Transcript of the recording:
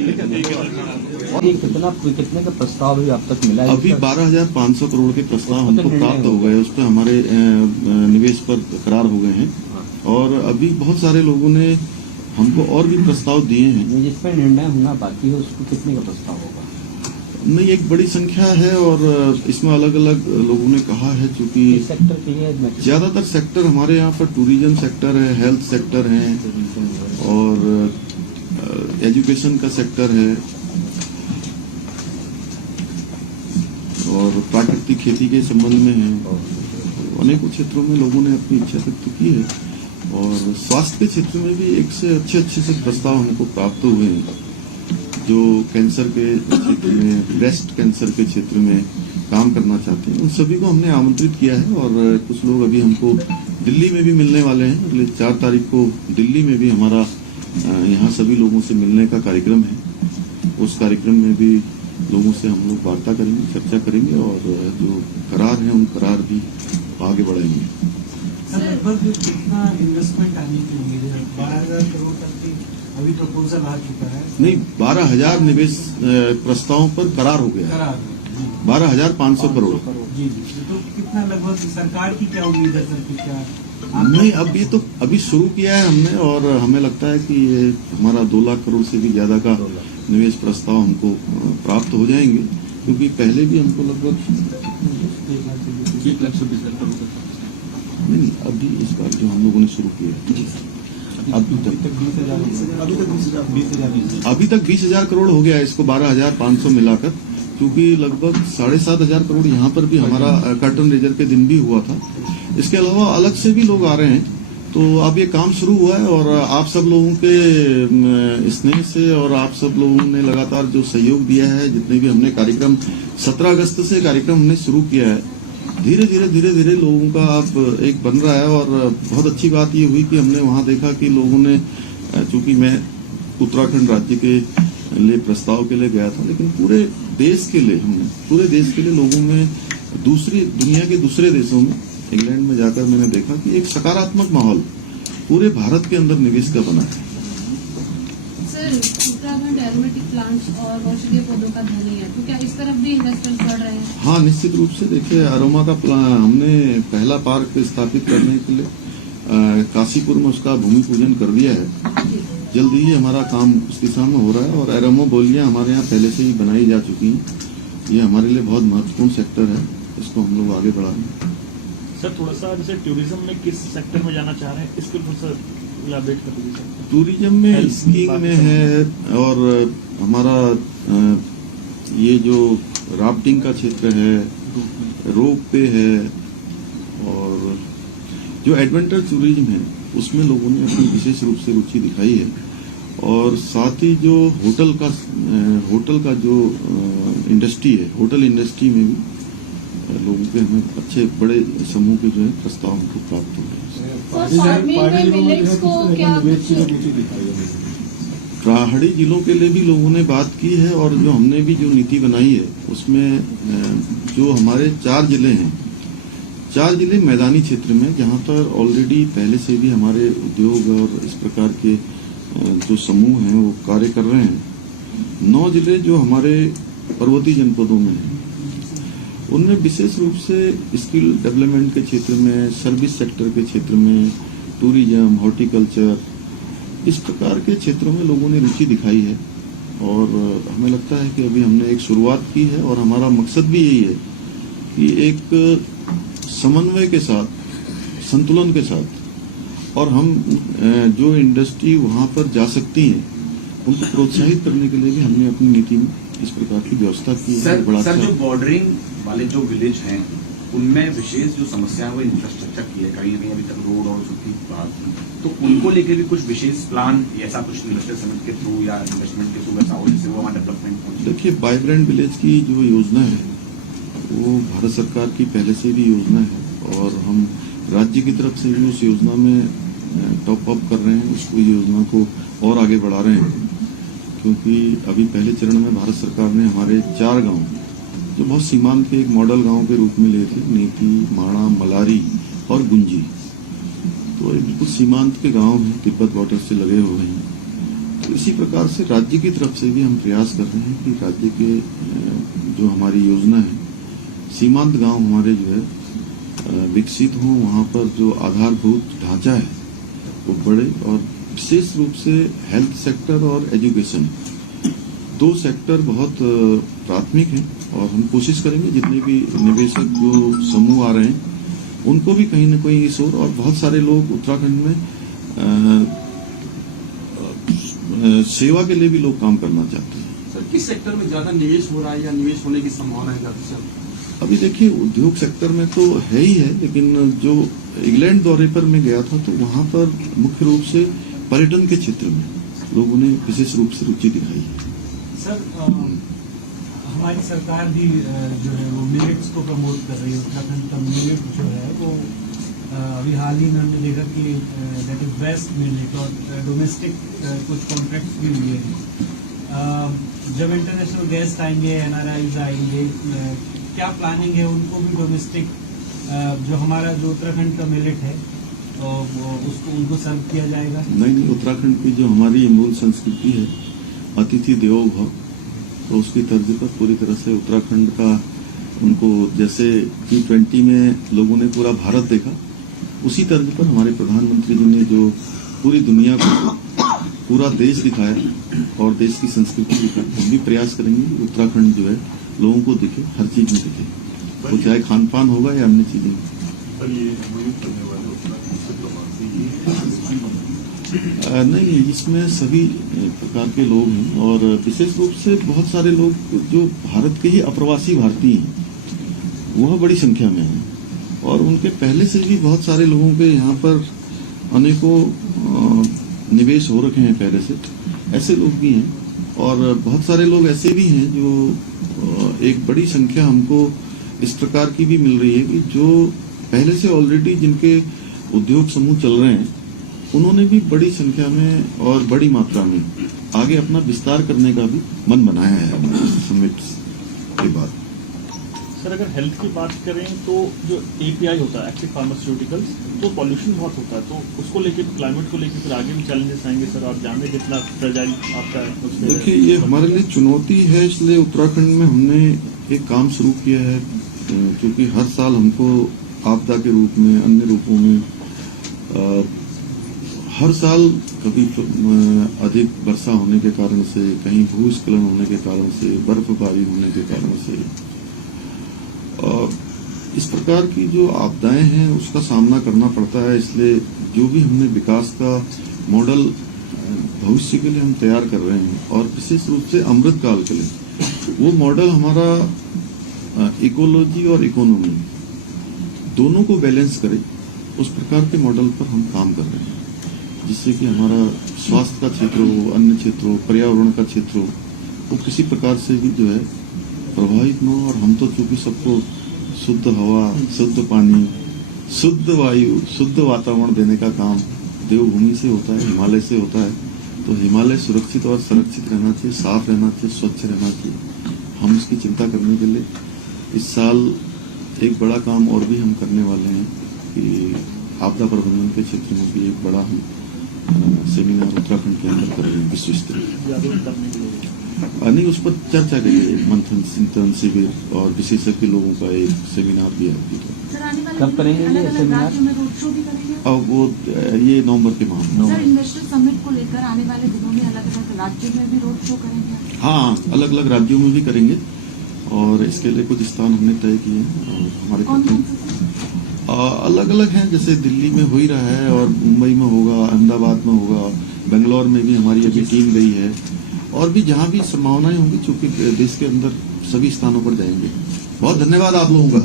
और ये कितने का प्रस्ताव भी अब तक मिला है? अभी 12,500 करोड़ के प्रस्ताव हमको प्राप्त हो गए, उस पर हमारे निवेश पर करार हो गए हैं और अभी बहुत सारे लोगों ने हमको और भी प्रस्ताव दिए हैं। जिस पर निर्णय होना बाकी है उसको कितने का प्रस्ताव होगा? नहीं, एक बड़ी संख्या है और इसमें अलग अलग लोगों ने कहा है, चूंकि सेक्टर के लिए ज्यादातर सेक्टर हमारे यहाँ पर टूरिज्म सेक्टर है, हेल्थ सेक्टर है और एजुकेशन का सेक्टर है और प्राकृतिक खेती के संबंध में है। अनेकों क्षेत्रों में लोगों ने अपनी इच्छा व्यक्त की है और स्वास्थ्य के क्षेत्र में भी एक से अच्छे से प्रस्ताव हमको प्राप्त हुए हैं। जो कैंसर के क्षेत्र में, ब्रेस्ट कैंसर के क्षेत्र में काम करना चाहते हैं, उन सभी को हमने आमंत्रित किया है और कुछ लोग अभी हमको दिल्ली में भी मिलने वाले हैं। अगले 4 तारीख को दिल्ली में भी हमारा यहाँ सभी लोगों से मिलने का कार्यक्रम है। उस कार्यक्रम में भी लोगों से हम लोग वार्ता करेंगे, चर्चा करेंगे और जो करार हैं उन करार भी आगे बढ़ाएंगे। लगभग कितना इन्वेस्टमेंट आने की उम्मीद है? 12,000 करोड़ तक की अभी प्रपोजल आ चुका है। नहीं, 12,000 निवेश प्रस्तावों पर करार हो गया, 12,500 करोड़। जी, तो कितना लगभग सरकार की क्या उम्मीद है सर? क्या नहीं, अब ये तो अभी शुरू किया है हमने और हमें लगता है कि ये हमारा 2 लाख करोड़ से भी ज्यादा का निवेश प्रस्ताव हमको प्राप्त हो जाएंगे, क्योंकि पहले भी हमको लगभग 1,26,000 करोड़। नहीं, अभी इस बार जो हम लोगों ने शुरू किया है अभी तक 20,000 करोड़ हो गया है, इसको 12,500 मिलाकर, क्योंकि लगभग 7,500 करोड़ यहाँ पर भी हमारा कर्टन रेजर के दिन भी हुआ था। इसके अलावा अलग से भी लोग आ रहे हैं, तो अब ये काम शुरू हुआ है और आप सब लोगों के स्नेह से और आप सब लोगों ने लगातार जो सहयोग दिया है, जितने भी हमने कार्यक्रम 17 अगस्त से कार्यक्रम हमने शुरू किया है, धीरे धीरे लोगों का अब एक बन रहा है। और बहुत अच्छी बात ये हुई कि हमने वहाँ देखा कि लोगों ने, चूंकि मैं उत्तराखंड राज्य के लिए प्रस्ताव के लिए गया था, लेकिन पूरे देश के लिए लोगों में दुनिया के दूसरे देशों में, इंग्लैंड में जाकर मैंने देखा कि एक सकारात्मक माहौल पूरे भारत के अंदर निवेश का बना है। सर, उत्तराखंड एरोमेटिक प्लांट्स और औषधीय पौधों का धनी है, तो क्या इस तरफ भी इन्वेस्टमेंट बढ़ रहे हैं? हाँ, निश्चित रूप से। देखिए, अरोमा का हमने पहला पार्क स्थापित करने के लिए काशीपुर में उसका भूमि पूजन कर दिया है। जल्दी ही हमारा काम उस दिशा में हो रहा है और एरोमा बोलियां हमारे यहाँ पहले से ही बनाई जा चुकी हैं। ये हमारे लिए बहुत महत्वपूर्ण सेक्टर है, इसको हम लोग आगे बढ़ा रहे हैं। सर, थोड़ा सा जैसे टूरिज्म में किस सेक्टर में जाना चाह रहे हैं, इसको थोड़ा सा इलाबोरेट कर दीजिए सर। टूरिज्म में स्कीइंग में है और हमारा ये जो राफ्टिंग का क्षेत्र है, रोप पे है और जो एडवेंचर टूरिज्म है उसमें लोगों ने अपनी विशेष रूप से रुचि दिखाई है। और साथ ही जो होटल का जो इंडस्ट्री है, होटल इंडस्ट्री में भी लोगों के हमें अच्छे बड़े समूह के जो है प्रस्ताव हमको प्राप्त हो गए। पहाड़ी जिलों के लिए भी लोगों ने बात की है और जो हमने भी जो नीति बनाई है उसमें जो हमारे 4 जिले हैं, 4 जिले मैदानी क्षेत्र में, जहां पर ऑलरेडी पहले से भी हमारे उद्योग और इस प्रकार के जो समूह हैं वो कार्य कर रहे हैं। 9 जिले जो हमारे पर्वतीय जनपदों में हैं, उनमें विशेष रूप से स्किल डेवलपमेंट के क्षेत्र में, सर्विस सेक्टर के क्षेत्र में, टूरिज्म, हॉर्टिकल्चर, इस प्रकार के क्षेत्रों में लोगों ने रुचि दिखाई है। और हमें लगता है कि अभी हमने एक शुरुआत की है और हमारा मकसद भी यही है कि एक समन्वय के साथ, संतुलन के साथ, और हम जो इंडस्ट्री वहां पर जा सकती है उनको प्रोत्साहित करने के लिए भी हमने अपनी नीति में इस प्रकार की व्यवस्था की है। बड़ा सर, जो बॉर्डरिंग वाले जो विलेज हैं उनमें विशेष जो समस्या है वो इंफ्रास्ट्रक्चर की है, कहीं अभी तक रोड और उसकी बात की, तो उनको लेके भी कुछ विशेष प्लान, ऐसा कुछ इन्वेस्टर समिट के थ्रू या इन्वेस्टमेंट के थ्रू ऐसा हो जिससे वो हमारा डेवलपमेंट। देखिए, वाइब्रेंट विलेज की जो योजना है वो भारत सरकार की पहले से भी योजना है और हम राज्य की तरफ से भी उस योजना में टॉप अप कर रहे हैं, उसको योजना को और आगे बढ़ा रहे हैं। क्योंकि अभी पहले चरण में भारत सरकार ने हमारे 4 गांव जो बहुत सीमांत के एक मॉडल गांव के रूप में लिए थे, नीति, माणा, मलारी और गुंजी, तो एक बिल्कुल सीमांत के गांव हैं, तिब्बत बॉर्डर से लगे हुए हैं। इसी प्रकार से राज्य की तरफ से भी हम प्रयास कर रहे हैं कि राज्य के जो हमारी योजना है, सीमांत गांव हमारे जो है विकसित हों, वहां पर जो आधारभूत ढांचा है वो बढ़े, और विशेष रूप से हेल्थ सेक्टर और एजुकेशन, दो सेक्टर बहुत प्राथमिक हैं। और हम कोशिश करेंगे जितने भी निवेशक जो समूह आ रहे हैं उनको भी कहीं न कहीं इस ओर, और बहुत सारे लोग उत्तराखंड में सेवा के लिए भी लोग काम करना चाहते हैं। सर, किस सेक्टर में ज्यादा निवेश हो रहा है या निवेश होने की संभावना है ज्यादा से? अभी देखिए, उद्योग सेक्टर में तो है ही है, लेकिन जो इंग्लैंड दौरे पर मैं गया था तो वहां पर मुख्य रूप से पर्यटन के क्षेत्र में लोगों ने विशेष रूप से रुचि दिखाई है। सर, हमारी सरकार भी जो है वो मिलेट्स को प्रमोट कर रही है। उत्तराखंड का मिलेट जो है वो अभी हाल ही में हमने देखा कि दैट इज बेस्ट मिलेट, और डोमेस्टिक कुछ कॉन्ट्रैक्ट्स भी हुए हैं। जब इंटरनेशनल गेस्ट आएंगे, एनआरआईज आएंगे, क्या प्लानिंग है उनको भी डोमेस्टिक जो हमारा जो उत्तराखंड का मिलेट है उसको उनको सर्व किया जाएगा? नहीं, उत्तराखंड की जो हमारी मूल संस्कृति है, अतिथि देवो भव, तो उसकी तर्ज पर पूरी तरह से उत्तराखंड का उनको, जैसे G20 में लोगों ने पूरा भारत देखा, उसी तर्ज पर हमारे प्रधानमंत्री जी ने जो पूरी दुनिया को पूरा देश दिखाया और देश की संस्कृति दिखाई, हम भी प्रयास करेंगे कि उत्तराखंड जो है लोगों को दिखे, हर चीज में दिखे, वो चाहे खान पान होगा या अन्य चीजें। नहीं, इसमें सभी प्रकार के लोग हैं, और विशेष रूप से बहुत सारे लोग जो भारत के ही अप्रवासी भारतीय हैं वह बड़ी संख्या में हैं, और उनके पहले से भी बहुत सारे लोगों के यहाँ पर अनेकों निवेश हो रखे हैं पहले से, ऐसे लोग भी हैं। और बहुत सारे लोग ऐसे भी हैं जो एक बड़ी संख्या हमको इस प्रकार की भी मिल रही है कि जो पहले से ऑलरेडी जिनके उद्योग समूह चल रहे हैं, उन्होंने भी बड़ी संख्या में और बड़ी मात्रा में आगे अपना विस्तार करने का भी मन बनाया है समिट के बाद। सर, अगर हेल्थ की बात करें तो जो API होता है, एक्टिव फार्मास्यूटिकल्स, तो पॉल्यूशन बहुत होता है, तो उसको लेके, क्लाइमेट को लेके फिर आगे भी चैलेंजेस आएंगे सर, आप जान रहे कितना फ्रेजाइल आपका है। देखिए, ये हमारे लिए चुनौती है, इसलिए उत्तराखंड में हमने एक काम शुरू किया है, क्योंकि हर साल हमको आपदा के रूप में, अन्य रूपों में हर साल कभी अधिक वर्षा होने के कारण से, कहीं भूस्खलन होने के कारण से, बर्फबारी होने के कारण से, इस प्रकार की जो आपदाएं हैं उसका सामना करना पड़ता है। इसलिए जो भी हमने विकास का मॉडल भविष्य के लिए हम तैयार कर रहे हैं, और विशेष रूप से अमृत काल के लिए, वो मॉडल हमारा इकोलॉजी और इकोनॉमी दोनों को बैलेंस करे, उस प्रकार के मॉडल पर हम काम कर रहे हैं, जिससे कि हमारा स्वास्थ्य का क्षेत्र हो, अन्य क्षेत्र हो, पर्यावरण का क्षेत्र हो, वो किसी प्रकार से भी जो है प्रभावित न हो। और हम तो चूंकि सबको शुद्ध हवा, शुद्ध पानी, शुद्ध वायु, शुद्ध वातावरण देने का काम देवभूमि से होता है, हिमालय से होता है, तो हिमालय सुरक्षित और संरक्षित रहना चाहिए, साफ रहना चाहिए, स्वच्छ रहना चाहिए। हम उसकी चिंता करने के लिए इस साल एक बड़ा काम और भी हम करने वाले हैं कि आपदा प्रबंधन के क्षेत्र में भी एक बड़ा हम सेमिनार उत्तराखंड के अंदर कर रहे हैं, विश्व स्तरीय। नहीं, उस पर चर्चा के लिए एक मंथन, चिंतन शिविर और विशेषज्ञ लोगों का एक सेमिनार भी आयोजित है। कब करेंगे ये सेमिनार? और वो ये नवंबर के माह में। सर, इन्वेस्टर समिट को लेकर आने वाले दिनों में अलग अलग राज्यों में भी रोड शो करेंगे? हाँ, अलग अलग राज्यों में भी करेंगे, और इसके लिए कुछ स्थान हमने तय किए हैं। हमारे अलग अलग हैं, जैसे दिल्ली में हो ही रहा है, और मुंबई में होगा, अहमदाबाद में होगा, बेंगलोर में भी हमारी अभी टीम गई है, और भी जहां भी संभावनाएं होंगी, चूंकि देश के अंदर सभी स्थानों पर जाएंगे। बहुत धन्यवाद आप लोगों का।